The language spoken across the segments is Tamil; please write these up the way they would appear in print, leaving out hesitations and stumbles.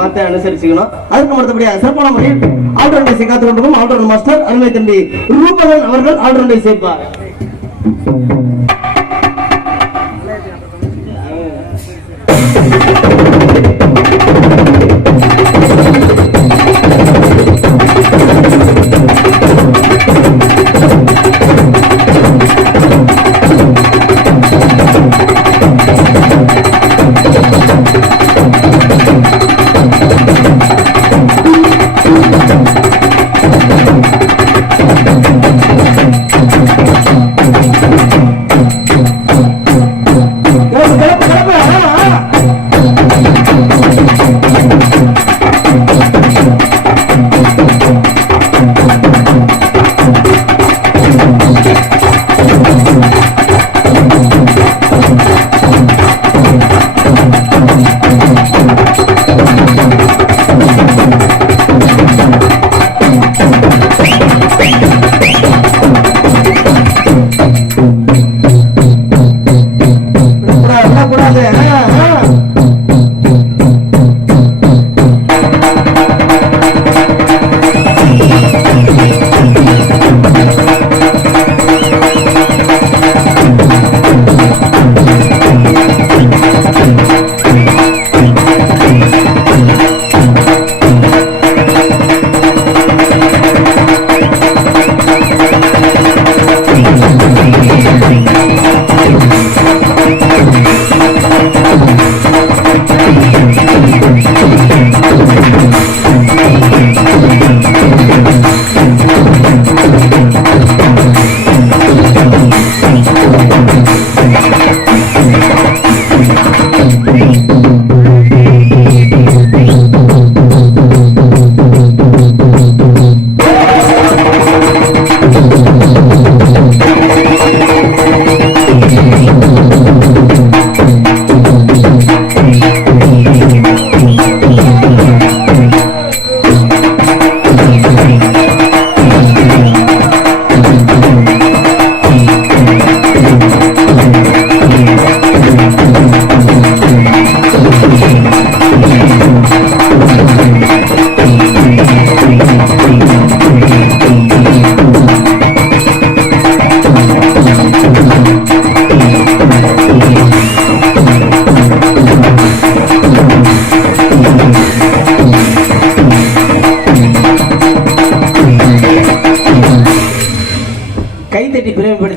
பார்த்து அனுசரிச்சுக்கணும். அதுக்கு மற்றபடியாக சிறப்பான முறையில் ஆல்ரவுண்டை காத்துக் கொண்டிருக்கும் ஆல்ரவுண்ட் மாஸ்டர் அருமை தம்பி ரூபகன் அவர்கள் ஆல்ரவுண்டை சேர்ப்பார்.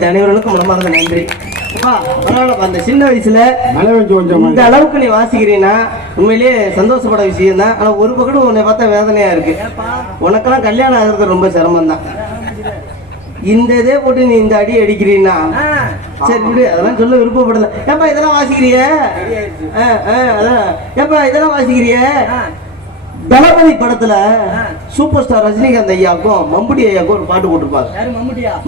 அனைவருக்கும் மனமார்ந்த நன்றி. அந்த சின்ன வயசுல இந்த அளவுக்கு நீ வாசிக்கிறீன்னா உண்மையிலேயே சந்தோஷப்பட விஷயம் தான். ஆனா ஒரு பக்கம் உன்னை பார்த்தா வேதனையா இருக்கு. உனக்கெல்லாம் கல்யாணம் ஆகிறது ரொம்ப சிரமம் தான். இந்த இதே போட்டு நீ இந்த அடி அடிக்கிறீன்னா சரி விடு, அதெல்லாம் சொல்ல விருப்பப்படல. ஏப்பா இதெல்லாம் வாசிக்கிறிய, ஏப்பா இதெல்லாம் வாசிக்கிறிய. தளபதி படத்துல சூப்பர் ஸ்டார் ரஜினிகாந்த் ஐயாக்கும் மம்புட்டி ஐயாக்கும் ஒரு பாட்டு போட்டிருப்பாங்க.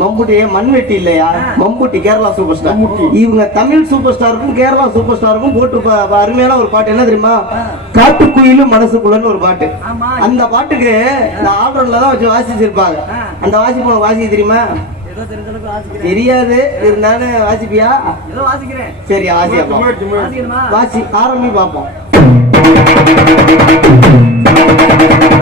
மம்புட்டிய மண்வெட்டி இல்லையா, மம்புட்டி கேரளா சூப்பர் ஸ்டார். இவங்க தமிழ் சூப்பர் ஸ்டாருக்கும் கேரளா சூப்பர் ஸ்டாருக்கும் போட்டு அருமையான ஒரு பாட்டு. என்ன தெரியுமா? காட்டுக்குயிலும் மனசுக்குள்ளன்னு ஒரு பாட்டு. அந்த பாட்டுக்கு இந்த ஆல்ரவுண்ட்ல தான் வச்சு வாசிச்சிருப்பாங்க. அந்த வாசிப்பு வாசிக்க தெரியுமா? தெரியாது, இருந்தாலும் வாசிப்பியா? சரி வாசி ஆரம்பி பார்ப்போம். Thank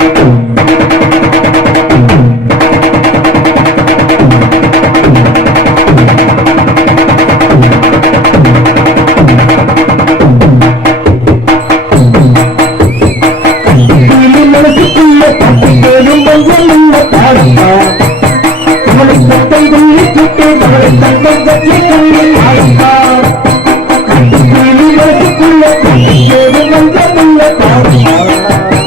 you.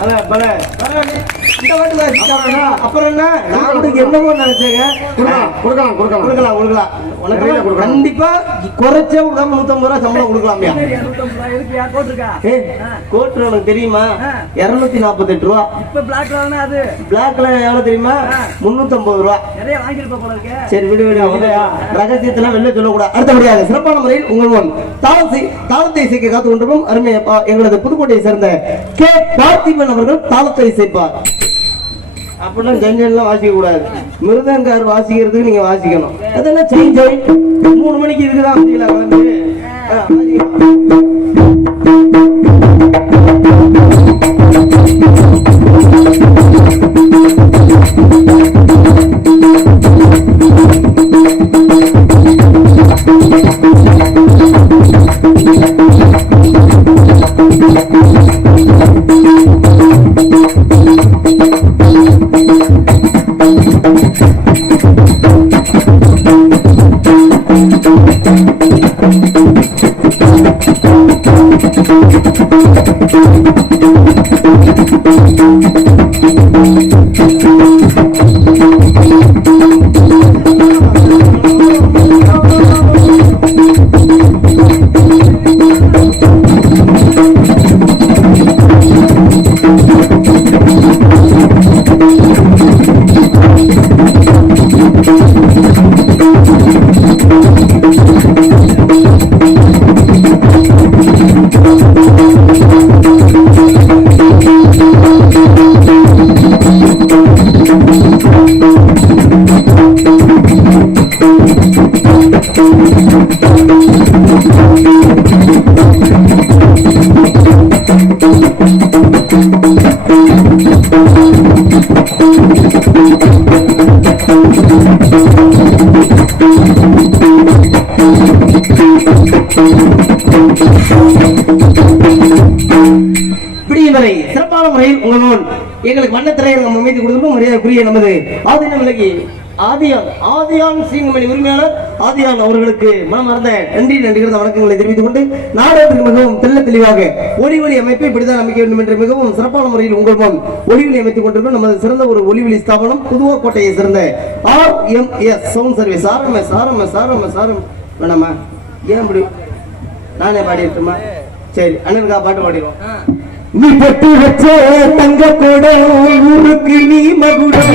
இந்த வாட்டி அப்புறம் என்ன நான் உங்களுக்கு என்னமோ நினைச்சேங்க. கொடுக்கலாம் உனக்கு கண்டிப்பா குறைச்சே விடாம 150 ரூபா சம்பளம் கொடுக்கலாம்யா. கோட்டு உனக்கு தெரியுமா? 248 ரூபா. பிளாக்ல எவ்வளவு தெரியுமா? 350 ரூபா. சரி விடு ரகசியத்தெல்லாம் வெளில சொல்லக்கூடாது. அடுத்தபடியாக சிறப்பான முறையில் உங்கள் தாளத்தை இசைக்க காத்து கொண்டிருக்கும் அருமையப்பா எங்களது புதுக்கோட்டையை சேர்ந்த கே பார்த்திபன் அவர்கள் தாளத்தை இசைப்பார். அப்படின்னா ஜெயின்லாம் வாசிக்க கூடாது. மிருதங்கார் வாசிக்கிறதுக்கு நீங்க வாசிக்கணும். அதெல்லாம் ஜெயின் 3 மணிக்கு இருக்குதான் முடியல கிளம்பி சிறப்பான முறையில் உங்கள் முன் எங்களுக்கு வண்ணத்திரையரங்கம் அமைத்து கொடுத்தும் மரியாதைக்குரிய நமது ஆதீனம் விலகி ஆதியான் சீங்கமணி உரிமையாளர் ஆதியான் அவர்களுக்கு மனமார்ந்த நன்றிகள் வணக்கங்களை தெரிவித்துக் கொண்டு நாடகத்திற்கு மிகவும் தெளிவாக ஒளிவெளி அமைப்பை இப்படிதான் அமைக்க வேண்டும் என்று மிகவும் சிறப்பான முறையில் உங்கள் முன் ஒளிவெளி அமைத்துக் கொண்டிருக்கும் நமது சிறந்த ஒரு ஒளிவெளி ஸ்தாபனம் புதுக்கோட்டையை சேர்ந்த RMS சவுண்ட் சர்வீஸ். RMS வேணாமா? ஏன் அப்படி நானே பாடிட்டுமா? சரி அண்ணனுக்கா பாட்டு பாடிடுவோம். நீ பட்டு வச்ச தங்க கூட ஊருக்கு நீ மகுடம்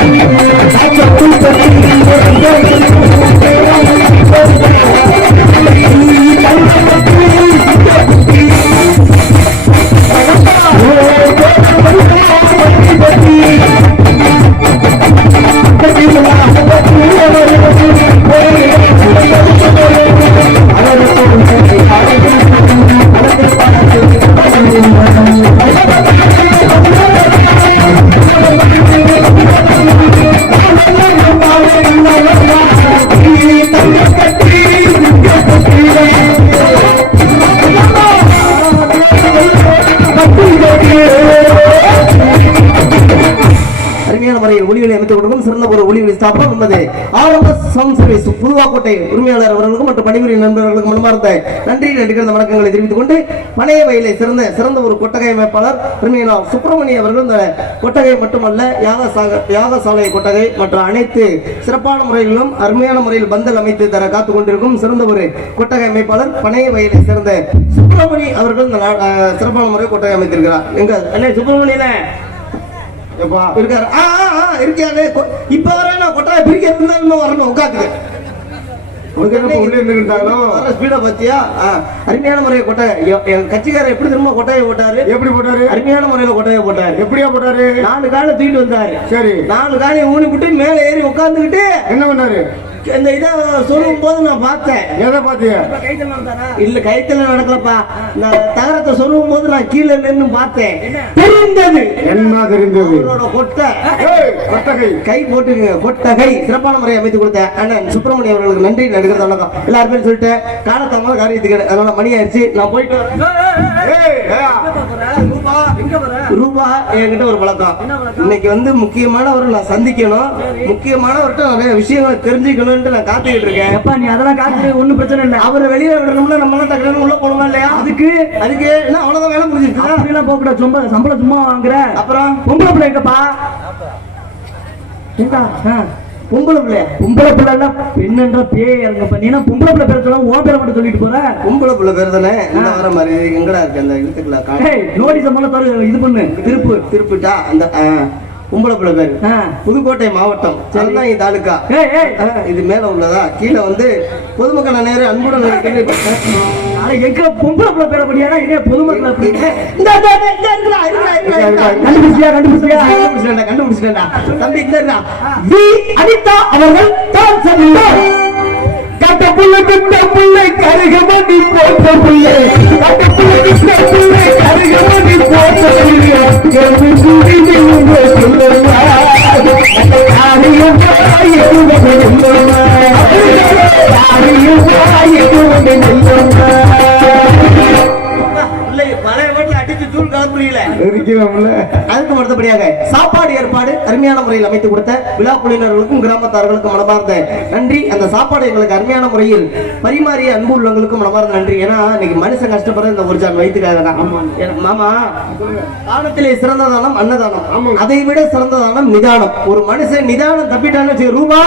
சிறந்த ஒரு ஒளிவெளி ஸ்தாபனம் என்பது RMS சவுண்ட் சர்வீஸ் புதுக்கோட்டை உரிமையாளர் அவர்களுக்கும் மற்றும் பணிபுரியும் நண்பர்களுக்கும் மனமார்ந்த நன்றிகள் வணக்கங்களை தெரிவித்துக் கொண்டு பனைய வயலை சிறந்த ஒரு கொட்டகை அமைப்பாளர் சுப்பிரமணிய அவர்கள் இந்த கொட்டகை மட்டுமல்ல யாகசாலை கொட்டகை மற்ற அனைத்து சிறப்பான முறைகளிலும் அருமையான முறையில் பந்தல் அமைத்து தர காத்துக் கொண்டிருக்கும் சிறந்த ஒரு கொட்டகை அமைப்பாளர் பனைய வயலை சேர்ந்த சுப்பிரமணி அவர்கள் சிறப்பான முறையில் கொட்டகை அமைத்திருக்கிறார். எங்க சுப்பிரமணியன இருக்காரு இருக்காரு இப்ப வர நான் கொட்டாய பிரிக்க வரணும் உட்காந்து அருமையான முறையை கொட்டாய கட்சிக்காரர் எப்படி திரும்ப கொட்டாயை போட்டாரு? எப்படி போட்டாரு? அருமையான முறையில கொட்டாயை போட்டாரு. எப்படியா போட்டாரு? 4 காலை தூக்கிட்டு வந்தாரு. சரி 4 காலையை ஊனி விட்டு மேல ஏறி உட்கார்ந்துகிட்டு என்ன பண்ணாரு? இந்த இதை சொல்லும் போது நான் பார்த்தேன். எதை பாத்தியா? இல்ல கைத்தல நடக்கலப்பா. நான் தகரத்தை சொல்லும் போது நான் கீழே நின்று பார்த்தேன். தெரிந்தது என்ன தெரிந்தது? கொட்டகை கை போட்டுங்க. கொட்டகை சிறப்பான முறையை அமைத்து கொடுத்த அண்ணன் சுப்பிரமணிய அவர்களுக்கு நன்றி நடுக்கிறது வணக்கம். எல்லாருமே சொல்லிட்டு காலத்தாம காரியத்துக்கு அதனால மணி ஆயிடுச்சு. நான் போயிட்டு ரூபா என்கிட்ட ஒரு பழக்கம். இன்னைக்கு வந்து முக்கியமானவரை நான் சந்திக்கணும், முக்கியமானவர்கிட்ட நிறைய விஷயங்களை தெரிஞ்சுக்கணும்னு நான் காத்துக்கிட்டு இருக்கேன். நீ அதெல்லாம் காத்து ஒண்ணும் பிரச்சனை இல்லை. அவரை வெளியே விடணும்னா நம்ம எல்லாம் டக்குனு உள்ள போகணுமா இல்லையா? அதுக்கு என்ன அவ்வளவுதான் வேலை முடிஞ்சிருக்கா? அப்படிலாம் போக கூடாது. சம்பளம் சும்மா வாங்குற. அப்புறம் பொம்பளை பிள்ளை எங்கப்பா? பொம்பளை பிள்ளையா? பொம்பளை பிள்ளை பெண்ணுன்ற பேர் இறங்கப்பா. நீ பொம்பளை பிள்ளை பேர் சொல்ல ஓ பேரை மட்டும் சொல்லிட்டு போற. பொம்பளை பிள்ளை பேர் தானே இந்த வர மாதிரி எங்கடா இருக்கு அந்த எழுத்துக்களா? நோட்டீஸ் மூலம் இது பண்ணு, திருப்பிட்டா அந்த பொம்பளை பிள்ளை பேரு புதுக்கோட்டை மாவட்டம் சென்னை தாலுக்கா. இது மேல உள்ளதா கீழே வந்து பொதுமக்கள் நேரம் அன்புடன் எங்க பொம்பளை பிள்ளை பேர படியானா இதே பொதுமக்கள் கண்டுபிடிச்சிட்டா தம்பி இந்த அனிதா அவர்கள் தான் சொன்னார். கட்ட புள்ளை கிட்ட புள்ளை கருகமணி போட்ட புள்ளை, கட்ட புள்ளை கிட்ட புள்ளை கருகமணி போட்ட புள்ளை, என்று கூறி நீங்க சொல்லுமா யாரையும் வாய்க்கு சொல்லுமா, யாரையும் வாய்க்கு சொல்லுமா. பழைய வீட்டுல அடிச்சு தூள் கலப்புறீங்களே அதுக்கு மறுத்தபடியாக சாப்பாடு ஏற்பாடு அருமையான முறையில் அமைத்து கொடுத்த விழா குழுவினர்களுக்கும் கிராமத்தார்களுக்கும் மனமார்ந்த நன்றி. அந்த சாப்பாடு எங்களுக்கு அருமையான முறையில் பரிமாறிய அன்பு உள்ளவங்களுக்கும் மனமார்ந்த நன்றி. ஏன்னா இன்னைக்கு மனுஷன் கஷ்டப்படுற இந்த ஒரு ஜான் வயிற்றுக்காக தான். மாமா தானத்திலே சிறந்த தானம் அன்னதானம், அதை விட சிறந்த தானம் நிதானம். ஒரு மனுஷன் நிதானம் தப்பிட்டான்னு ரூபா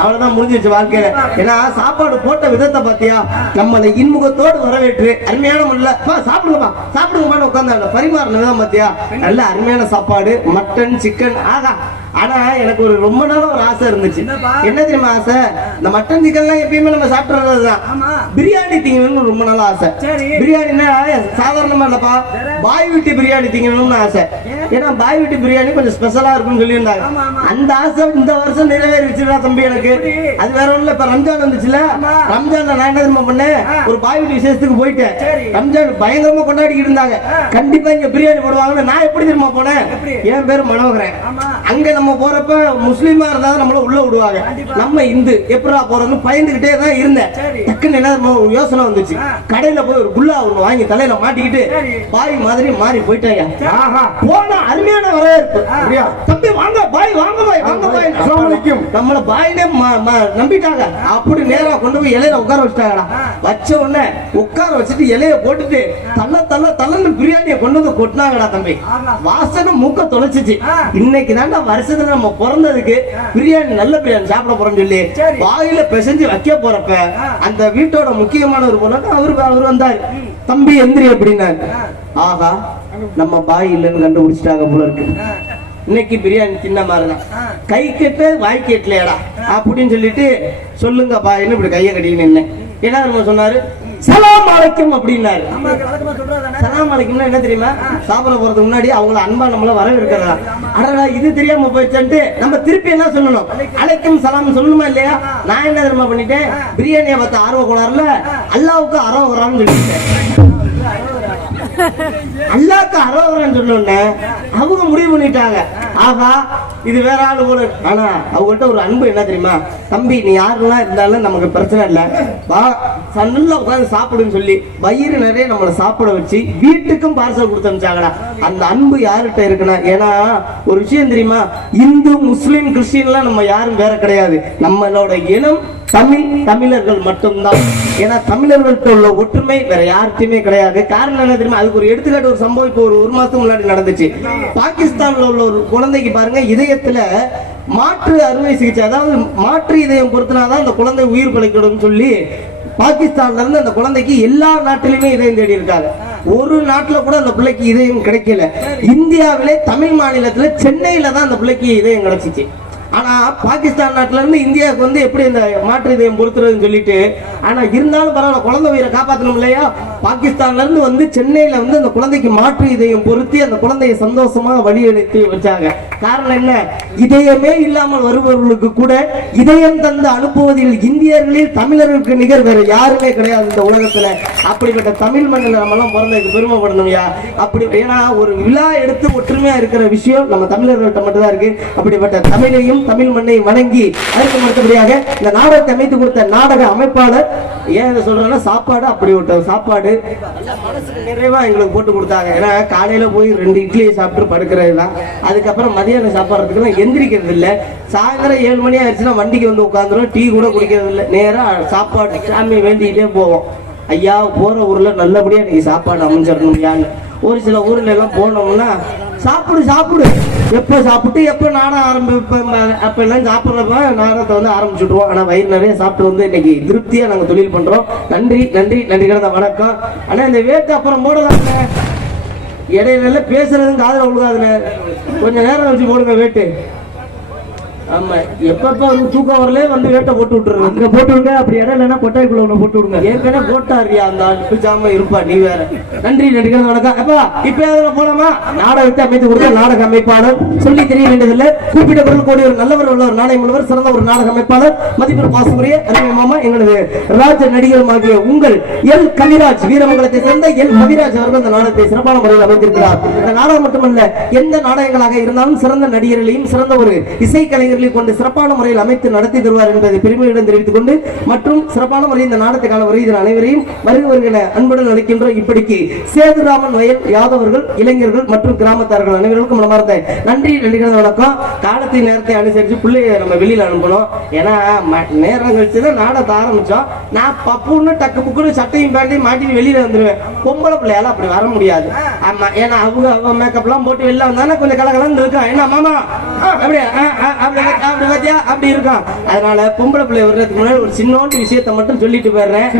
அவ்வளவுதான் முடிஞ்சிருச்சு வாழ்க்கையில. ஏன்னா சாப்பாடு போட்ட விதத்தை பாத்தியா, நம்மளை இன்முகத்தோடு வரவேற்று அருமையான முறையில் சாப்பிடுங்கப்பா சாப்பிடுங்கப்பான்னு உட்கார்ந்தாங்க பரிமாறினதான் பாத்தியா. நல்ல அருமையான சாப்பாடு, மட்டன் சிக்கன். ஆகா. ஆனா எனக்கு ஒரு ரொம்ப நாள ஒரு ஆசை இருந்துச்சு. என்ன தெரியுமா ஆசை? இந்த மட்டன் சிக்கன் எல்லாம் எப்பயுமே நம்ம சாப்பிடுறதுதான். பிரியாணி திங்கணும்னு ரொம்ப நாள் ஆசை. பிரியாணினா சாதாரணமா இல்லப்பா, பாய் வீட்டு பிரியாணி திங்கணும்னு ஆசை. ஏன்னா பாய் வீட்டு பிரியாணி கொஞ்சம் ஸ்பெஷலா இருக்கும்னு சொல்லியிருந்தாங்க. அந்த ஆசை இந்த வருஷம் நிறைவேறிச்சுடா தம்பி எனக்கு. அது வேற ஒண்ணுல, இப்ப ரம்ஜான் வந்துச்சுல, ரம்ஜான்ல நான் என்ன தெரியுமா பண்ணேன், ஒரு பாய் வீட்டு விசேஷத்துக்கு போயிட்டேன். ரம்ஜான் பயங்கரமா கொண்டாடிக்கிட்டு இருந்தாங்க. கண்டிப்பா இங்க பிரியாணி போடுவாங்கன்னு நான் எப்படி தெரியுமா போனேன், என் பேரு மனோகரன். அங்க நம்ம போறப்ப முஸ்லீமா இருந்தா நம்மள உள்ள விடுவாங்க, நம்ம இந்து எப்படா போறதுன்னு பயந்துகிட்டே தான் இருந்தேன். டக்குன்னு என்ன யோசனை வந்துச்சு, கடையில போய் ஒரு குல்லா ஒண்ணு வாங்கி தலையில மாட்டிக்கிட்டு பாய் மாதிரி மாறி போயிட்டாங்க. போனா அருமையான வரவேற்பு. தம்பி வாங்க பாய், வாங்க பாய், வாங்க பாய், நம்மள பாயினே நம்பிட்டாங்க. அப்படி நேரா கொண்டு போய் இலையில உட்கார வச்சுட்டாங்கடா. வச்ச உடனே உட்கார வச்சுட்டு இலைய போட்டுட்டு தள்ளன்னு பிரியாணியை கொண்டு வந்து கொட்டினாங்கடா தம்பி. வாசனை மூக்க தொலைச்சிச்சு. இன்னைக்கு தாண்டா வருஷத்துல நம்ம பிறந்ததுக்கு பிரியாணி நல்ல பிரியாணி சாப்பிட போறோம்னு சொல்லி வாயில பிசைஞ்சு வைக்க போறப்ப அந்த வீட்டோட முக்கியமான ஒரு பொண்ணு அவர் வந்தாரு. தம்பி எந்திரி அப்படின்னாரு. ஆகா, நம்ம பாய் இல்லைன்னு கண்டுபிடிச்சிட்டாங்க போல இருக்கு. இன்னைக்கு பிரியாணி சின்ன மாதிரிதான், கை கெட்ட வாய் கேட்டலையடா அப்படின்னு சொல்லிட்டு சொல்லுங்க பாய்ன்னு இப்படி கையை கட்டிக்கின்னு நின்னேன். என்ன சொன்னாரு, சலாம் அலைக்கும் அப்படின்னாரு. சலாம் அலைக்கும்னா என்ன தெரியுமா, சாப்பிட போறதுக்கு முன்னாடி அவங்கள அன்பா நம்மள வரவேற்கிறதா. அடடா இது தெரியாம போயிடுச்சுட்டு நம்ம திருப்பி என்ன சொல்லணும், அலைக்கும் சலாம் சொல்லணுமா இல்லையா. நான் என்ன தெரியுமா பண்ணிட்டேன், பிரியாணியை பார்த்து ஆர்வ கோளாறுல அல்லாவுக்கு அரோகரான்னு சொல்லிட்டேன். அல்லாவுக்கு அரோகரான்னு சொன்ன அவங்க முடிவு பண்ணிட்டாங்க, ஆகா இது வேற ஆளு போல. ஆனா அவங்ககிட்ட ஒரு அன்பு என்ன தெரியுமா, தம்பி நீ யாருலாம் இருந்தாலும் நமக்கு பிரச்சனை இல்லை, வா நல்லா உட்காந்து சாப்பிடுன்னு சொல்லி வயிறு நிறைய நம்மளை சாப்பிட வச்சு வீட்டுக்கும் பார்சல் கொடுத்து அனுப்பிச்சாங்கடா. அந்த அன்பு யாருகிட்ட இருக்குன்னா, ஏன்னா ஒரு விஷயம் தெரியுமா, இந்து முஸ்லீம் கிறிஸ்டின்லாம் நம்ம யாரும் வேற கிடையாது. நம்மளோட இனம் தமிழர்கள் மட்டும்தான். ஏன்னா தமிழர்கள்ட்ட உள்ள ஒற்றுமை வேற யார்கிட்டயுமே கிடையாது. காரணம் என்ன தெரியுமா, அதுக்கு ஒரு எடுத்துக்காட்டு ஒரு சம்பவம் இப்போ ஒரு மாசத்துக்கு முன்னாடி நடந்துச்சு. பாகிஸ்தான்ல உள்ள ஒரு குழந்தைக்கு பாருங்க, இதயத்துல மாற்று அறுவை சிகிச்சை, அதாவது மாற்று இதயம் பொறுத்தினாதான் அந்த குழந்தை உயிர் பிழைக்கணும்னு சொல்லி பாகிஸ்தான்ல இருந்து அந்த குழந்தைக்கு எல்லா நாட்டிலுமே இதயம் தேடி இருக்காங்க. ஒரு நாட்டுல கூட அந்த பிள்ளைக்கு இதயம் கிடைக்கல. இந்தியாவிலே தமிழ் மாநிலத்துல சென்னையில தான் அந்த பிள்ளைக்கு இதயம் கிடைச்சிச்சு. ஆனா பாகிஸ்தான் நாட்டுல இருந்து இந்தியாவுக்கு வந்து எப்படி இந்த மாற்று இதயம் பொறுத்துறதுன்னு சொல்லிட்டு, ஆனா இருந்தாலும் பரவாயில்ல குழந்தை உயிரை காப்பாற்றணும் இல்லையா. பாகிஸ்தான்ல இருந்து வந்து சென்னையில வந்து அந்த குழந்தைக்கு மாற்று இதயம் பொருத்தி அந்த குழந்தைய சந்தோஷமா வழி எடுத்து வச்சாங்க. காரணம் என்ன, இதயமே இல்லாமல் வருபவர்களுக்கு கூட இதயம் தந்து அனுப்புவதில் இந்தியர்களில் தமிழர்களுக்கு நிகர் வேற யாருமே கிடையாது இந்த உலகத்துல. அப்படிப்பட்ட தமிழ் மண்ணில் நம்ம எல்லாம் பிறந்ததுக்கு பெருமைப்படணும்யா. அப்படி ஏன்னா ஒரு விழா எடுத்து ஒற்றுமையா இருக்கிற விஷயம் நம்ம தமிழர்கள்ட்ட மட்டும்தான் இருக்கு. அப்படிப்பட்ட தமிழையும் தமிழ் மண்ணை வணங்கி அதற்கு அடுத்தபடியாக இந்த நாடகத்தை அமைத்து கொடுத்த நாடக அமைப்பாளர் ஏன் இதை சொல்றேன்னா சாப்பாடு அப்படி ஒரு சாப்பாடு மனசுக்கு நிறைவா எங்களுக்கு போட்டு கொடுத்தாங்க. ஏன்னா காலையில போய் 2 இட்லியை சாப்பிட்டு படுக்கிறது தான். அதுக்கப்புறம் மதியானம் சாப்பிட்றதுக்குலாம் எந்திரிக்கிறது இல்லை. சாயந்தரம் 7 மணி ஆயிடுச்சுன்னா வண்டிக்கு வந்து உட்காந்துரும். டீ கூட குடிக்கிறது இல்லை. நேரா சாப்பாடு சாமி வேண்டிக்கிட்டே போவோம். ஐயா போற ஊர்ல நல்லபடியா இன்னைக்கு சாப்பாடு அமைஞ்சிடணும். ஒரு சில ஊர்ல எல்லாம் போனோம்னா சாப்பிடு எப்ப சாப்பிட்டு எப்ப நாடகம் ஆரம்பிப்போம். அப்ப எல்லாம் சாப்பிட்றப்ப நாடகத்தை வந்து ஆரம்பிச்சுட்டுருவோம். ஆனா வயிறு நிறைய சாப்பிட்டு வந்து இன்னைக்கு திருப்தியா நாங்க தொழில் பண்றோம். நன்றி நன்றி நன்றி கிடந்த வணக்கம். ஆனா இந்த வேட்டு அப்புறம் போடலாங்க. இடையில பேசுறதும் காதுல விழுகாதுங்க. கொஞ்சம் நேரம் வச்சு போடுங்க வேட்டு. ஆமா எப்பப்ப ஒரு தூக்கம் வரல வந்து வேட்டை போட்டு விட்டுருங்க. அங்க போட்டு விடுங்க. அப்படி இடம் இல்லைன்னா கொட்டாய்க்குள்ள ஒண்ணு போட்டு விடுங்க. ஏற்கனவே போட்டாரியா அந்த பிச்சாம இருப்பா நீ வேற. நன்றி நன்றி வணக்கம். அப்பா இப்ப போலாமா? நாடகத்தை அமைத்து கொடுத்த நாடக அமைப்பாளர் சொல்லி தெரிய வேண்டியதில்லை. குறிப்பிட்ட பொருள் கூடிய ஒரு நல்லவர் உள்ளவர் நாணயம் உள்ளவர் சிறந்த ஒரு நாடக அமைப்பாளர் மதிப்பு பாசமுறைய அருமை மாமா எங்களது ராஜ நடிகரும் ஆகிய உங்கள் எல் கவிராஜ் வீரமங்கலத்தை சேர்ந்த எல் கவிராஜ் அவர்கள் இந்த நாடகத்தை சிறப்பான முறையில் அமைத்திருக்கிறார். இந்த நாடகம் மட்டுமல்ல எந்த நாடகங்களாக இருந்தாலும் சிறந்த நடிகர்களையும் சிறந்த ஒரு இசைக்கலைஞர் கொண்டு சிறப்பான முறையில் அமைத்து நடத்தி தருவார் என்பதை பெருமையுடன் தெரிவித்துக் கொண்டு மற்றும் சிறப்பான முறையில் இந்த நாடகத்துக்கான வருகிற அனைவரையும் வருகிற அன்புடன் அழைக்கின்றோம். இப்படிக்கு சேதுராமன் வயல் யாதவர்கள் இளைஞர்கள் மற்றும் கிராமத்தார்கள் அனைவருக்கும் மனமார்ந்த நன்றி நன்றிகள் வணக்கம். காலத்தின் நேரத்தை அனுசரித்து பிள்ளைய நம்ம வெளியில அனுப்பணும். ஏன்னா நேரம் கழிச்சுதான் நாடகத்தை ஆரம்பிச்சோம். நான் பப்புன்னு டக்கு புக்குன்னு சட்டையும் பேண்டையும் மாட்டிட்டு வெளியில வந்துருவேன். பொம்பளை பிள்ளையால அப்படி வர முடியாது. ஆமா ஏன்னா அவங்க மேக்கப் எல்லாம் போட்டு வெளில வந்தானே கொஞ்சம் கலகலன்னு இருக்கான். என்ன மாமா அப்படியே அப்படி இருக்கும். அதனால பொம்பளை பிள்ளை வர்றதுக்கு முன்னாடி ஒரு சின்னோண்டு விஷயத்தை மட்டும் சொல்லிட்டு போயிடுறேன்.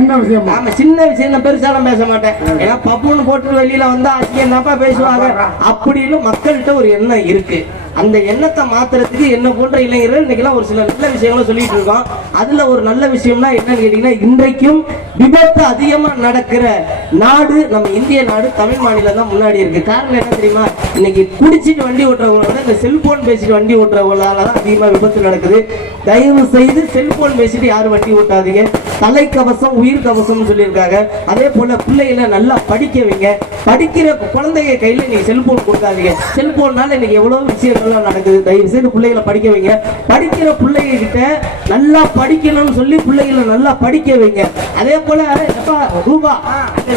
சின்ன விஷயம் பெருசாலும் பேச மாட்டேன். ஏன்னா பப்புன்னு போட்டு வெளியில வந்தா என்னப்பா பேசுவாங்க அப்படின்னு மக்கள்கிட்ட ஒரு எண்ணம் இருக்கு. அந்த எண்ணத்தை மாத்துறதுக்கு என்ன போன்ற இளைஞர்கள் இன்னைக்கெல்லாம் ஒரு சில நல்ல விஷயங்களும் சொல்லிட்டு இருக்கோம். அதுல ஒரு நல்ல விஷயம்னா என்னன்னு கேட்டீங்கன்னா இன்றைக்கும் விபத்து அதிகமா நடக்கிற நாடு நம்ம இந்திய நாடு தமிழ் மாநிலம் தான் முன்னாடி இருக்கு. காரணம் என்ன தெரியுமா? இன்னைக்கு குடிச்சிட்டு வண்டி ஓட்டுறவங்களோட இந்த செல்போன் பேசிட்டு வண்டி ஓட்டுறவங்களால தான் அதிகமா விபத்து நடக்குது. தயவு செய்து செல்போன் பேசிட்டு யாரும் வண்டி ஓட்டாதீங்க. தலைக்கவசம் உயிர் கவசம் சொல்லியிருக்காங்க. அதே போல பிள்ளைகளை நல்லா படிக்க வைங்க. படிக்கிற குழந்தைங்க கையில நீங்க செல்போன் கொடுக்காதீங்க. செல்போன்னால இன்னைக்கு எவ்வளவு விஷயங்கள்லாம் நடக்குது. தயவு செய்து பிள்ளைகளை படிக்க வைங்க. படிக்கிற பிள்ளைங்க கிட்ட நல்லா படிக்கணும்னு சொல்லி பிள்ளைகளை நல்லா படிக்க வைங்க. அதே போல ரூபா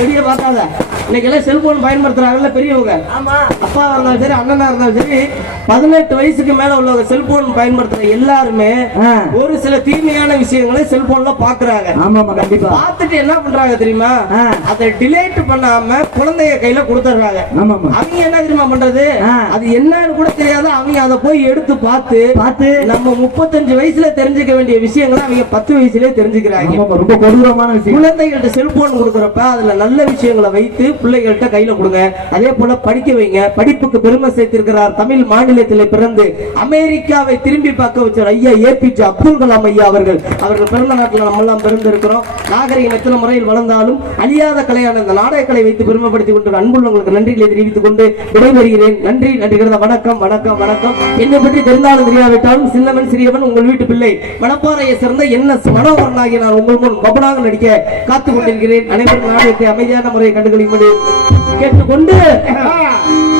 வெளியே பார்க்காத. இன்னைக்கு எல்லாம் செல்போன் பயன்படுத்துறாங்கல்ல பெரியவங்க. அப்பா இருந்தாலும் சரி அண்ணனா இருந்தாலும் சரி 18 வயசுக்கு மேல உள்ளவங்க செல்போன் பயன்படுத்துற எல்லாருமே ஒரு சில தீமையான விஷயங்களை செல்போன்ல பாக்குறாங்க. பார்த்துட்டு என்ன பண்றாங்க தெரியுமா? அதை டிலேட் பண்ணாம குழந்தைய கையில கொடுத்துறாங்க. அவங்க என்ன தெரியுமா பண்றது? அது என்னன்னு கூட தெரியாத அவங்க அதை போய் எடுத்து பார்த்து நம்ம 35 வயசுல தெரிஞ்சுக்க வேண்டிய விஷயங்களை அவங்க 10 வயசுலயே தெரிஞ்சுக்கிறாங்க. ரொம்ப கொடூரமான விஷயம். குழந்தைகள்ட்ட செல்போன் கொடுக்கறப்ப அதுல நல்ல விஷயங்களை வைத்து பிள்ளைகள்ட்ட கையில கொடுங்க. அதே போல படிக்க வைங்க. படிப்புக்கு பெருமை சேர்த்திருக்கிறார். தமிழ் மாநிலத்தில் பிறந்து அமெரிக்காவை திரும்பி பார்க்க வச்சார் ஐயா ஏபிஜே அப்துல் கலாம் ஐயா அவர்கள். பிறந்த நாட்டில் நம்ம எல்லாம் பிறந்து இருக்கிறோம். நாகரிகம் எத்தனை முறையில் வளர்ந்தாலும் அழியாத கலையான இந்த நாடக கலை வைத்து பெருமைப்படுத்திக் கொண்டு அன்புள்ளவங்களுக்கு நன்றிகளை தெரிவித்துக் கொண்டு விடைபெறுகிறேன். நன்றி நன்றி. வணக்கம் வணக்கம் வணக்கம். என்னை பற்றி தெரிந்தாலும் தெரியாவிட்டாலும் சின்னவன் சிறியவன் உங்கள் வீட்டு பிள்ளை மணப்பாறையை சேர்ந்த என்ன மனோகரனாகி நான் உங்கள் முன் பபனாக நடிக்க காத்துக் கொண்டிருக்கிறேன். அனைவரும் நாடகத்தை அமைதியான முறையை கண்டுகளிக்கும்படி கேட்டுக்கொண்டு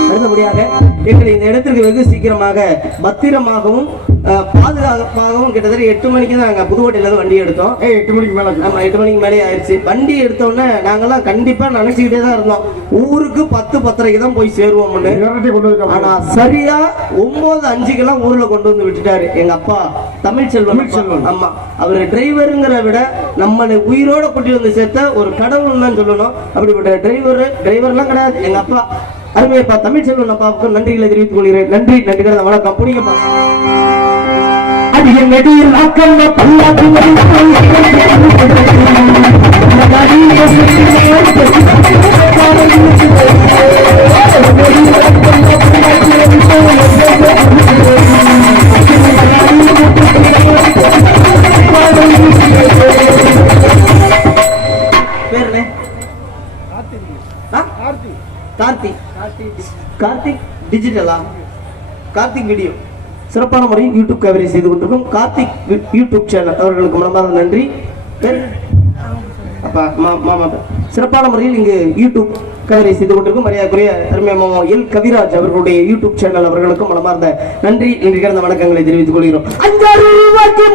அடுத்தபடியாக எங்களை இந்த இடத்திற்கு வெகு சீக்கிரமாக பத்திரமாகவும் பாதுகாப்பாகவும் கிட்டத்தட்ட 8 மணிக்கு தான் நாங்கள் புதுக்கோட்டையில இருந்து வண்டி எடுத்தோம். 8 மணிக்கு மேலே. ஆமா 8 மணிக்கு மேலே ஆயிடுச்சு. வண்டி எடுத்தோடனே நாங்கெல்லாம் கண்டிப்பா நினைச்சுக்கிட்டே தான் இருந்தோம் ஊருக்கு 10:10 தான் போய் சேருவோம்னு. ஆனா சரியா 9:05 ஊர்ல கொண்டு வந்து விட்டுட்டாரு எங்க அப்பா தமிழ்ச்செல்வன். ஆமா அவர் டிரைவருங்கிற விட நம்மளை உயிரோட கூட்டி வந்து சேர்த்த ஒரு கடவுள் தான் சொல்லணும். அப்படிப்பட்ட டிரைவர்லாம் கிடையாது எங்க அப்பா. அருமையப்பா தமிழ்ச்செல்வன் அப்பாவுக்கு நன்றிகளை தெரிவித்துக் கொள்கிறேன். நன்றி நன்றி. வணக்கம். புடிங்கப்பா. கார்த்திக் டிஜிட்டலா? கார்த்திக் வீடியோ சிறப்பான முறையில் யூடியூப் கவரேஜ் செய்து கொண்டிருக்கும் கார்த்திக் யூடியூப் சேனல் அவர்களுக்கு மனமார்ந்த நன்றி. அப்பா மாமா சிறப்பான முறையில் இங்கு யூடியூப் கவரை செய்து கொண்டிருக்கும் மரியாதைக்குரிய அருமை மாமா எல் கவிராஜ் அவர்களுடைய யூடியூப் சேனல் அவர்களுக்கும் மனமார்ந்த நன்றி இன்று கிடந்த வணக்கங்களை தெரிவித்துக் கொள்கிறோம். 5 ரூபாய்க்கு